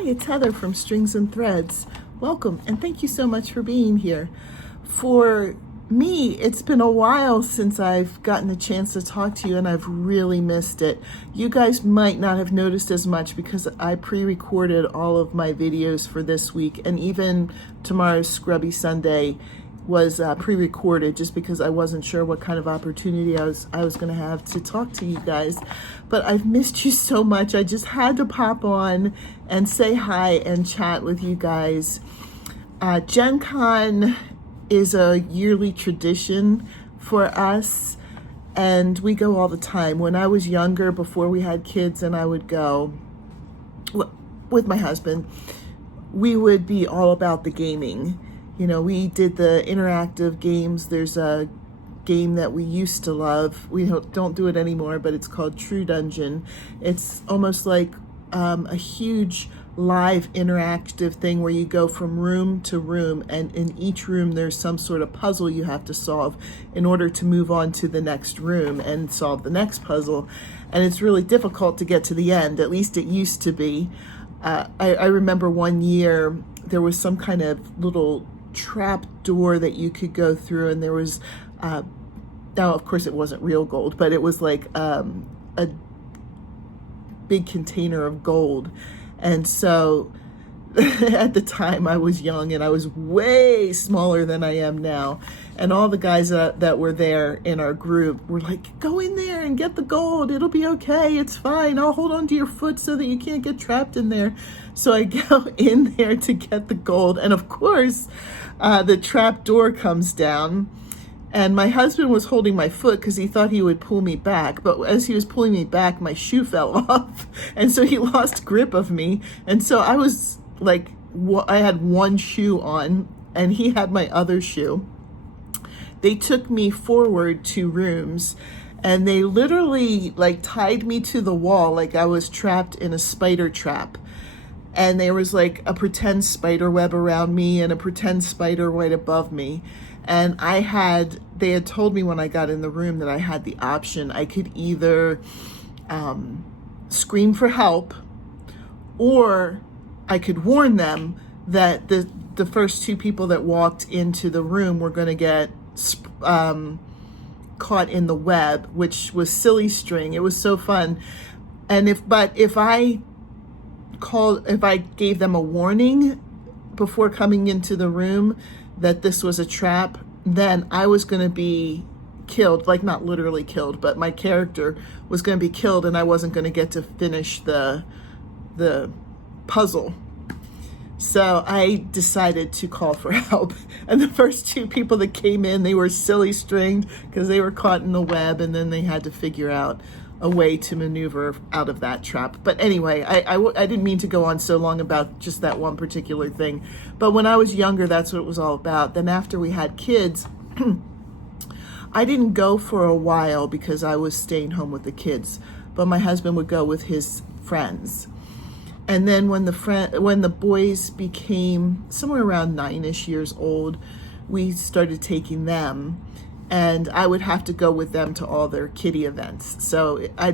Hi, it's Heather from Strings and Threads. Welcome, and thank you so much for being here. For me, it's been a while since I've gotten a chance to talk to you, and I've really missed it. You guys might not have noticed as much because I pre-recorded all of my videos for this week, and even tomorrow's Scrubby Sunday was pre-recorded just because I wasn't sure what kind of opportunity I was going to have to talk to you guys. But I've missed you so much. I just had to pop on and say hi and chat with you guys. Gen Con is a yearly tradition for us, and we go all the time. When I was younger, before we had kids and I would go with my husband, we would be all about the gaming. You know, we did the interactive games. There's a game that we used to love. We don't do it anymore, but it's called True Dungeon. It's almost like a huge live interactive thing where you go from room to room, and in each room there's some sort of puzzle you have to solve in order to move on to the next room and solve the next puzzle. And it's really difficult to get to the end. At least it used to be. I remember one year there was some kind of little trap door that you could go through, and there was now of course it wasn't real gold, but it was like a big container of gold. And so at the time I was young and I was way smaller than I am now, and all the guys that were there in our group were like, go in there and get the gold, it'll be okay, it's fine, I'll hold on to your foot so that you can't get trapped in there. So I go in there to get the gold, and of course the trap door comes down, and my husband was holding my foot because he thought he would pull me back, but as he was pulling me back, my shoe fell off, and so he lost grip of me. And so I was like, I had one shoe on and he had my other shoe. They took me forward 2 rooms, and they literally like tied me to the wall like I was trapped in a spider trap. And there was like a pretend spider web around me and a pretend spider right above me. And they had told me when I got in the room that I had the option. I could either scream for help, or I could warn them that the first 2 people that walked into the room were going to get caught in the web, which was silly string. It was so fun. And if I gave them a warning before coming into the room that this was a trap, then I was going to be killed, like not literally killed, but my character was going to be killed, and I wasn't going to get to finish the puzzle. So I decided to call for help. And the first 2 people that came in, they were silly stringed because they were caught in the web, and then they had to figure out a way to maneuver out of that trap. But anyway, I didn't mean to go on so long about just that one particular thing. But when I was younger, that's what it was all about. Then after we had kids, I didn't go for a while because I was staying home with the kids, but my husband would go with his friends. And then when the boys became somewhere around 9-ish years old, we started taking them, and I would have to go with them to all their kiddie events. So I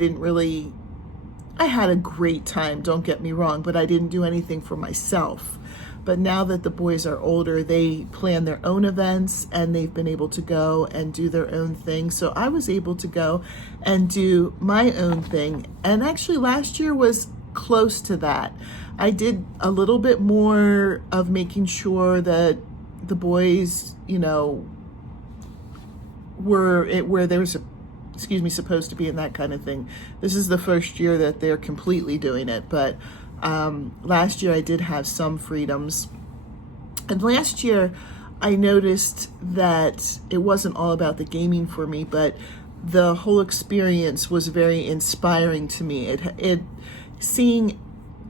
had a great time, don't get me wrong, but I didn't do anything for myself. But now that the boys are older, they plan their own events, and they've been able to go and do their own thing. So I was able to go and do my own thing. And actually last year was close to that. I did a little bit more of making sure that the boys, you know, were where they were supposed to be, and that kind of thing. This is the first year that they're completely doing it, but last year I did have some freedoms. And last year I noticed that it wasn't all about the gaming for me, but the whole experience was very inspiring to me. It seeing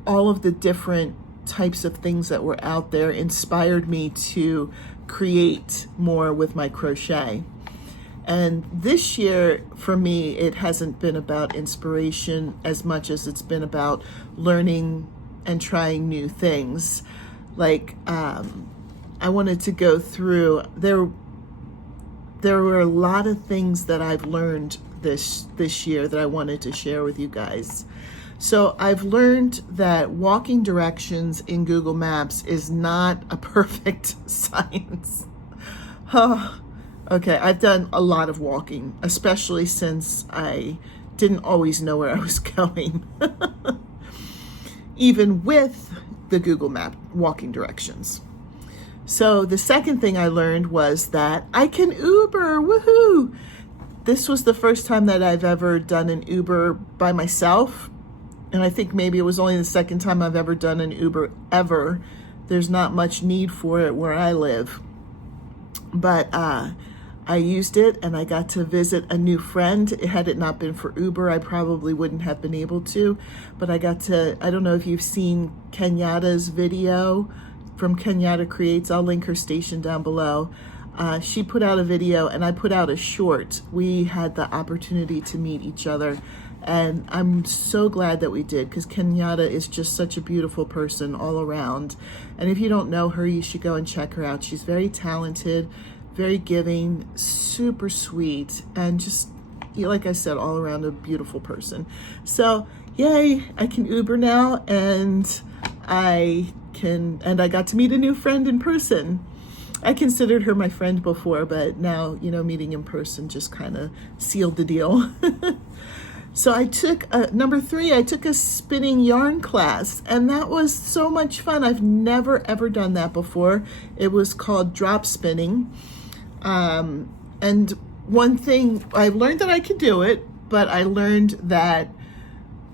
all of the different types of things that were out there inspired me to create more with my crochet. And this year, for me, it hasn't been about inspiration as much as it's been about learning and trying new things. Like, I wanted to go through, there were a lot of things that I've learned this year that I wanted to share with you guys. So I've learned that walking directions in Google Maps is not a perfect science. Okay, I've done a lot of walking, especially since I didn't always know where I was going, even with the Google Map walking directions. So the second thing I learned was that I can Uber, woohoo! This was the first time that I've ever done an Uber by myself. And I think maybe it was only the second time I've ever done an Uber ever. There's not much need for it where I live. But I used it and I got to visit a new friend. Had it not been for Uber, I probably wouldn't have been able to. But I got to, I don't know if you've seen Kenyadda's video from Kenyadda Creates. I'll link her station down below. She put out a video and I put out a short. We had the opportunity to meet each other. And I'm so glad that we did, because Kenyadda is just such a beautiful person all around. And if you don't know her, you should go and check her out. She's very talented, very giving, super sweet, and just, like I said, all around a beautiful person. So yay, I can Uber now, and I got to meet a new friend in person. I considered her my friend before, but now, meeting in person just kind of sealed the deal. So I took, number 3, I took a spinning yarn class, and that was so much fun. I've never, ever done that before. It was called drop spinning. And one thing, I learned that I could do it, but I learned that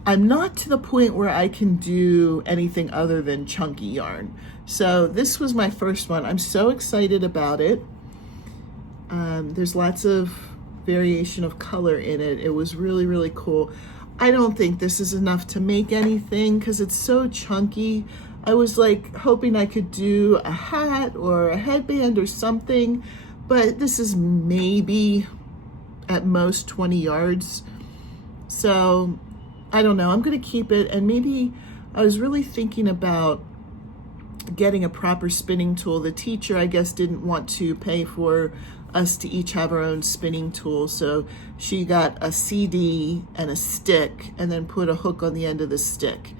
I'm not to the point where I can do anything other than chunky yarn. So this was my first one. I'm so excited about it. There's lots of variation of color in it. It was really, really cool. I don't think this is enough to make anything because it's so chunky. I was like hoping I could do a hat or a headband or something, but this is maybe at most 20 yards. So I don't know. I'm going to keep it, and maybe I was really thinking about getting a proper spinning tool. The teacher, I guess, didn't want to pay for us to each have our own spinning tool, so she got a CD and a stick and then put a hook on the end of the stick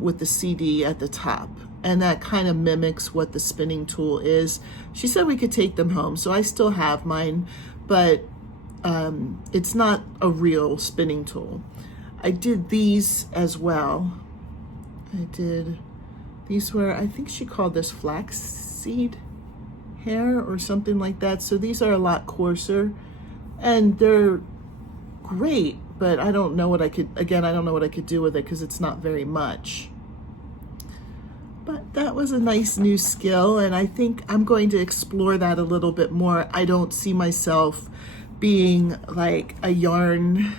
with the CD at the top, and that kind of mimics what the spinning tool is. She said we could take them home, so I still have mine, but it's not a real spinning tool. I did these as well. These were, I think she called this flaxseed hair or something like that. So these are a lot coarser and they're great, but I don't know what I could do with it because it's not very much. But that was a nice new skill, and I think I'm going to explore that a little bit more. I don't see myself being like a yarn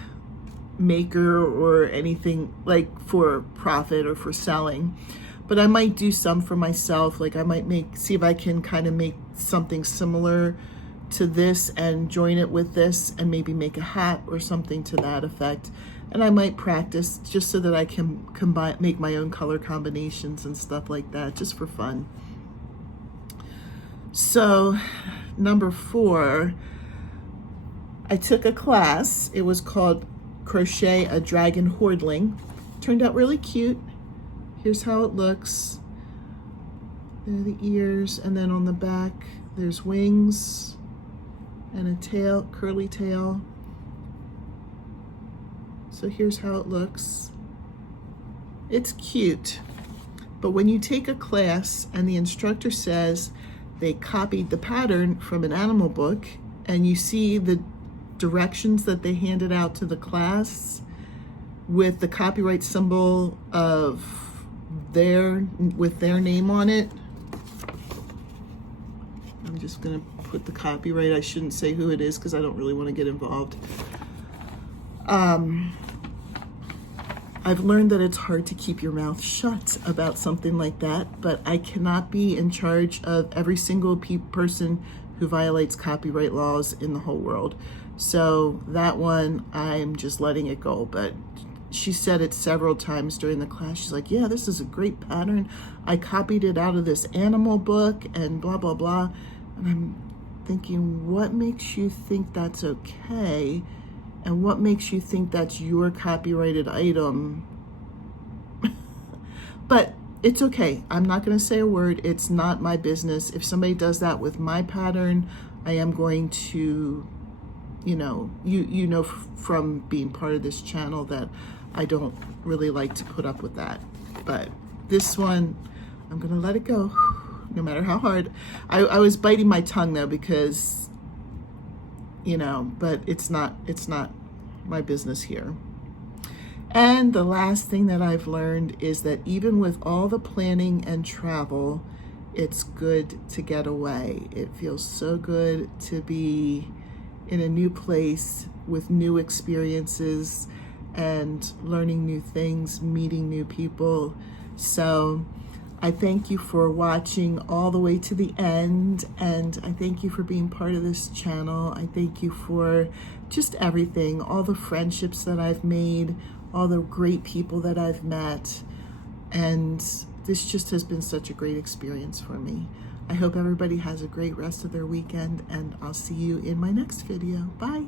maker or anything like for profit or for selling. But I might do some for myself. Like I might see if I can kind of make something similar to this and join it with this and maybe make a hat or something to that effect. And I might practice just so that I can make my own color combinations and stuff like that, just for fun. So number 4, I took a class. It was called Crochet a Dragon Hoardling. Turned out really cute. Here's how it looks. There are the ears, and then on the back there's wings and a tail, curly tail. So here's how it looks. It's cute, but when you take a class and the instructor says they copied the pattern from an animal book, and you see the directions that they handed out to the class with the copyright symbol with their name on it. I'm just gonna put the copyright. I shouldn't say who it is because I don't really want to get involved. I've learned that it's hard to keep your mouth shut about something like that, but I cannot be in charge of every single person who violates copyright laws in the whole world. So that one, I'm just letting it go. But she said it several times during the class. She's like, yeah, this is a great pattern. I copied it out of this animal book and blah, blah, blah. And I'm thinking, what makes you think that's okay? And what makes you think that's your copyrighted item But it's okay. I'm not going to say a word. It's not my business. If somebody does that with my pattern, I am going to, you know from being part of this channel that I don't really like to put up with that. But this one, I'm going to let it go, no matter how hard. I was biting my tongue though, because, but it's not my business here. And the last thing that I've learned is that even with all the planning and travel, it's good to get away. It feels so good to be in a new place with new experiences and learning new things, meeting new people. So I thank you for watching all the way to the end, and I thank you for being part of this channel. I thank you for just everything, all the friendships that I've made, all the great people that I've met, and this just has been such a great experience for me. I hope everybody has a great rest of their weekend, and I'll see you in my next video. Bye.